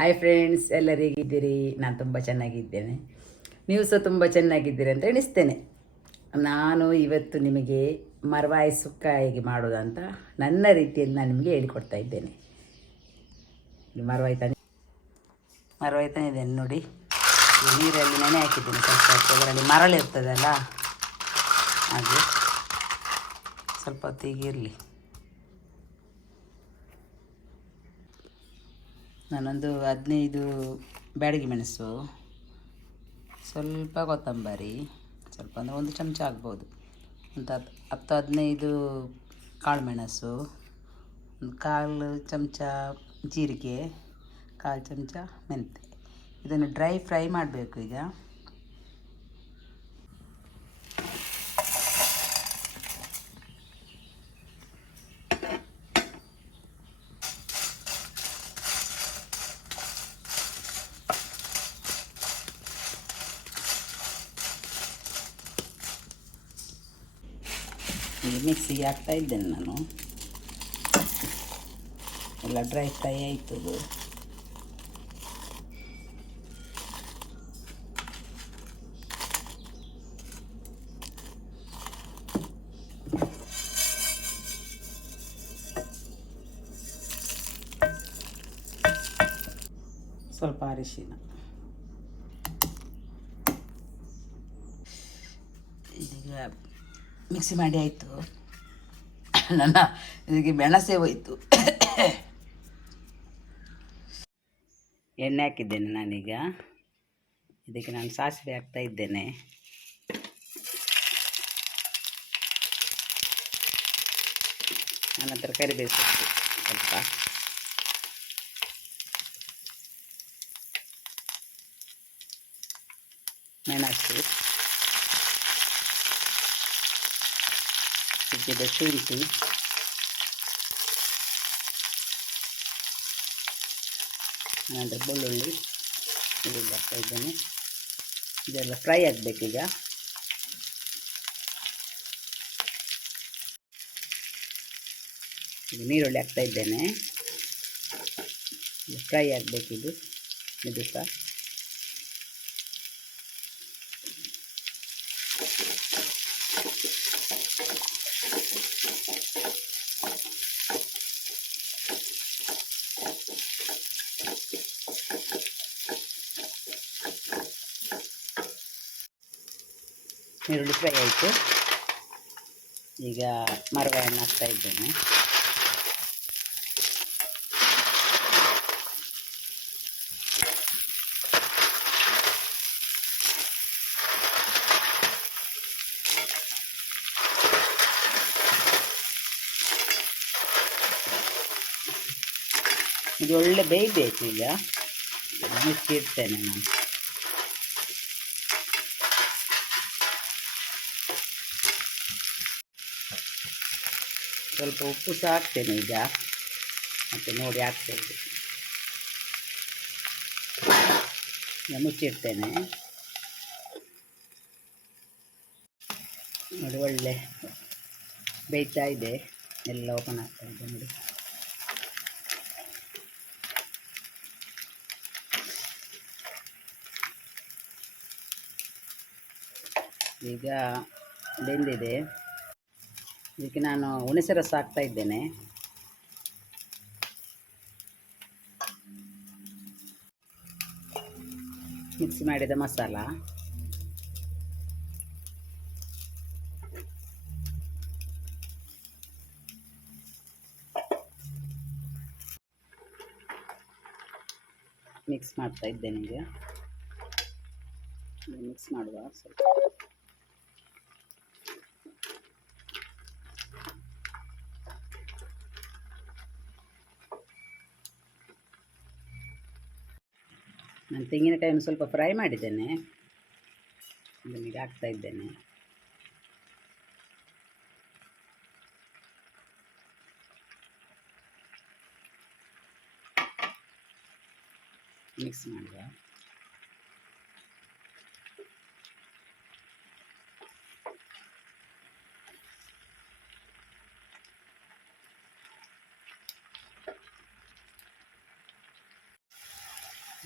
Hi friends ಎಲ್ಲರೂ ಹೇಗಿದ್ದೀರಿ? ನಾನು ತುಂಬ ಚೆನ್ನಾಗಿದ್ದೇನೆ. ನೀವು ಸಹ ತುಂಬ ಚೆನ್ನಾಗಿದ್ದೀರಿ ಅಂತ ಎಣಿಸ್ತೇನೆ. ನಾನು ಇವತ್ತು ನಿಮಗೆ ಮರವಾಯಿ ಸುಕ್ಕ ಹೇಗೆ ಮಾಡೋದಂತ ನನ್ನ ರೀತಿಯಲ್ಲಿ ನಾನು ನಿಮಗೆ ಹೇಳಿಕೊಡ್ತಾ ಇದ್ದೇನೆ. ಇದು ಮರವಾಯಿ ತಾನೆ ಮರವಾಯಿ ತಂದಿದ್ದೇನೆ ನೋಡಿ. ನೀರಲ್ಲಿ ನೆನೆ ಹಾಕಿದ್ದೀನಿ ಸ್ವಲ್ಪ ಹೊತ್ತು. ಅದರಲ್ಲಿ ಮರಳಿರ್ತದಲ್ಲ ಹಾಗೆ ಸ್ವಲ್ಪ ಹೊತ್ತಿಗೆ ಇರಲಿ ನಾನೊಂದು ಹದಿನೈದು ಬ್ಯಾಡಗಿ ಮೆಣಸು, ಸ್ವಲ್ಪ ಕೊತ್ತಂಬರಿ, ಸ್ವಲ್ಪ ಅಂದರೆ ಒಂದು ಚಮಚ ಆಗ್ಬೋದು. ಒಂದು ಹತ್ತು ಹತ್ತು ಹದಿನೈದು ಕಾಳು ಮೆಣಸು, ಒಂದು ಕಾಲು ಚಮಚ ಜೀರಿಗೆ, ಕಾಲು ಚಮಚ ಮೆಂತ್ಯ. ಇದನ್ನು ಡ್ರೈ ಫ್ರೈ ಮಾಡಬೇಕು ಈಗ. ಮಿಕ್ಸಿಗೆ ಹಾಕ್ತಾ ಇದ್ದೇನೆ ನಾನು ಎಲ್ಲ ಡ್ರೈ ಫ್ರೈ ಆಯಿತು ಅದು ಸ್ವಲ್ಪ ಅರಿಶಿನ ಈಗ ಮಿಕ್ಸಿ ಮಾಡಿ ಆಯಿತು. ನನ್ನ ಇದಕ್ಕೆ ಮೆಣಸೆ ಹೋಯಿತು ಎಣ್ಣೆ ಹಾಕಿದ್ದೇನೆ ನಾನೀಗ. ಇದಕ್ಕೆ ನಾನು ಸಾಸಿವೆ ಹಾಕ್ತಾ ಇದ್ದೇನೆ. ನನ್ನ ತರಕಾರಿ ಕರಿಬೇವು ಸ್ವಲ್ಪ. ಮೆಣಸು. ಸಿಕ್ಕಿದ ಶುಂಠಿ ನಾನು ಬೆಳ್ಳುಳ್ಳಿ ಇದು ಬರ್ತಾ ಇದ್ದೇನೆ ಇದೆಲ್ಲ ಫ್ರೈ ಆಗಬೇಕೀಗ ಇದು ನೀರುಳ್ಳಿ ಹಾಕ್ತಾ ಇದ್ದೇನೆ. ಫ್ರೈ ಆಗಬೇಕಿದು ಇದು. ಸಹ ಈರುಳ್ಳಿ ಫ್ರೈ ಆಯಿತು. ಈಗ ಮರವನ್ನು ಹಾಕ್ತಾ ಇದ್ದೇನೆ. ಇದು ಒಳ್ಳೆ ಬೇಯಬೇಕು ಈಗ. ಇಡ್ತೇನೆ ನಾನು. ಸ್ವಲ್ಪ ಉಪ್ಪು ಸಹ ಹಾಕ್ತೇನೆ ಈಗ. ಮತ್ತು ನೋಡಿ ಹಾಕ್ತೇನೆ. ಮುಚ್ಚಿಡ್ತೇನೆ ನೋಡಿ ಒಳ್ಳೆ ಬೇಯ್ತಾ ಇದೆ. ಎಲ್ಲ ಓಪನ್ ಆಗ್ತಾ ಇದೆ ನೋಡಿ. ಈಗ ಬೆಂದಿದೆ. ಇದಕ್ಕೆ ನಾನು ಹುಣಸೆ ರಸ ಹಾಕ್ತಾ ಇದ್ದೇನೆ. ಮಿಕ್ಸ್ ಮಾಡಿದ ಮಸಾಲ. ಮಿಕ್ಸ್ ಮಾಡ್ತಾ ಇದ್ದೇನೆ ಈಗ. ಮಿಕ್ಸ್ ಮಾಡುವ ಸ್ವಲ್ಪ. ನಾನು ತೆಂಗಿನಕಾಯನ್ನು ಸ್ವಲ್ಪ ಫ್ರೈ ಮಾಡಿದ್ದೇನೆ. ಅದನ್ನೀಗ ಹಾಕ್ತಾ ಇದ್ದೇನೆ. ಮಿಕ್ಸ್ ಮಾಡುವ.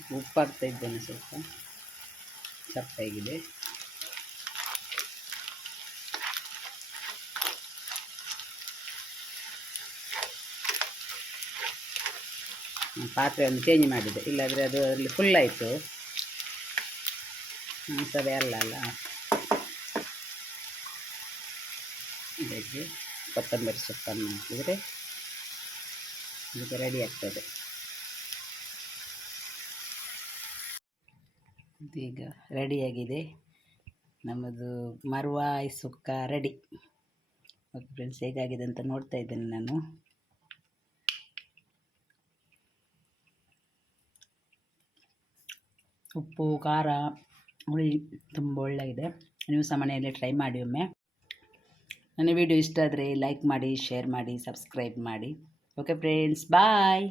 ಉಪ್ಪು ಹಾಕ್ತಾ ಇದ್ದೇನೆ ಸ್ವಲ್ಪ. ಚಪ್ಪಾಗಿದೆ ಹ್ಮ್, ಪಾತ್ರೆಯನ್ನು ಚೇಂಜ್ ಮಾಡಿದೆ. ಇಲ್ಲಾದರೆ ಅದು ಅದರಲ್ಲಿ ಫುಲ್ ಆಯಿತು. ಸರಿ ಅಲ್ಲ ಅಲ್ಲ. ಕೊತ್ತಂಬರಿ ಸೊಪ್ಪನ್ನು ಹಾಕಿದರೆ ಇದಕ್ಕೆ ರೆಡಿ ಆಗ್ತದೆ. ಇದೀಗ ರೆಡಿಯಾಗಿದೆ ನಮ್ಮದು marvai sukka ready okay friends ಹೇಗಾಗಿದೆ ಅಂತ ನೋಡ್ತಾ ಇದ್ದೇನೆ ನಾನು. ಉಪ್ಪು, ಖಾರ, ಹುಳಿ ತುಂಬ ಒಳ್ಳೆಯಗಿದೆ ನೀವು ಸಹ ಮನೆಯಲ್ಲಿ ಟ್ರೈ ಮಾಡಿ ಒಮ್ಮೆ. ನನ್ನ ವಿಡಿಯೋ ಇಷ್ಟ ಆದರೆ ಲೈಕ್ ಮಾಡಿ ಶೇರ್ ಮಾಡಿ ಸಬ್ಸ್ಕ್ರೈಬ್ ಮಾಡಿ. Okay friends bye